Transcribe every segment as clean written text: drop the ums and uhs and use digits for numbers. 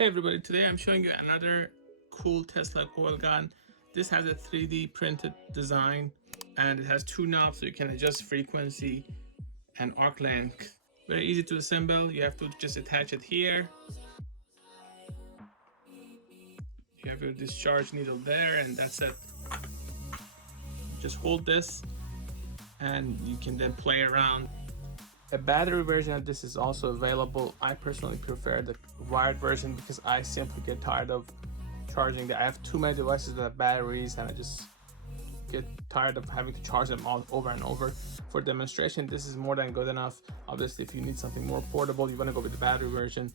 Hey everybody, today I'm showing you another cool Tesla coil gun. This has a 3D printed design and it has two knobs so you can adjust frequency and arc length. Very easy to assemble. You have to just attach it here. You have your discharge needle there and that's it. Just hold this and you can then play around. A battery version of this is also available. I personally prefer the wired version because I simply get tired of charging that. I have too many devices that have batteries and I just get tired of having to charge them all over and over. For demonstration, this is more than good enough. Obviously, if you need something more portable, you want to go with the battery version.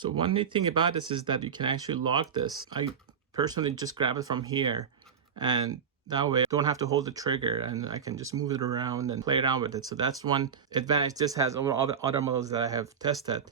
So one neat thing about this is that you can actually lock this. I personally just grab it from here and that way I don't have to hold the trigger and I can just move it around and play around with it. So that's one advantage this has over all the other models that I have tested.